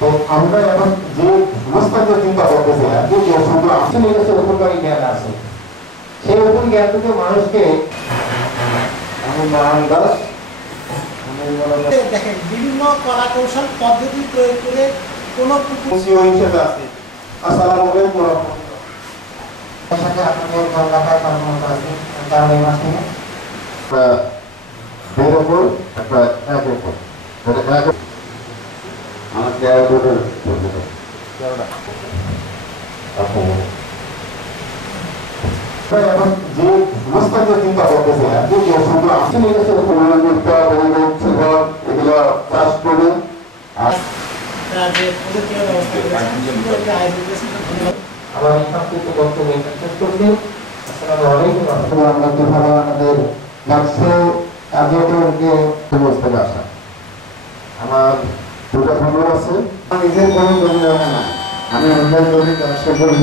তো আমরা এখন যে অবস্থাতে চিন্তা করতেছি যে শুধু আসলে কাছে উপকারী জ্ঞান আছে, সেই উপর জ্ঞানটুকু মানুষকে দেখেন বিভিন্ন কলা কৌশল পদ্ধতি প্রয়োগ করে কোনো হিসেবে আছে। আসসালামু আলাইকুম সাথে আপনাদের কলকাতায় কর্মরত আছে তার এই মাস থেকে দেড় উপর একটা এক উপর আমাকে এক উপর এখন যে অবস্থাতে চিন্তা করতেছে যে শুধু আসলে কাছে এগুলো চাষ করে আমার এই সংক্ষিপ্ত বক্তব্য শেষ করছি। আসসালামু আলাইকুম। আমরা কিভাবে আমাদের লক্ষ্য কার্যক্রমকে অবস্থায় আসা। আমার দুটো খবর আছে, নিজের কোনো জমি না, আমি অন্যের জমি চাষ করে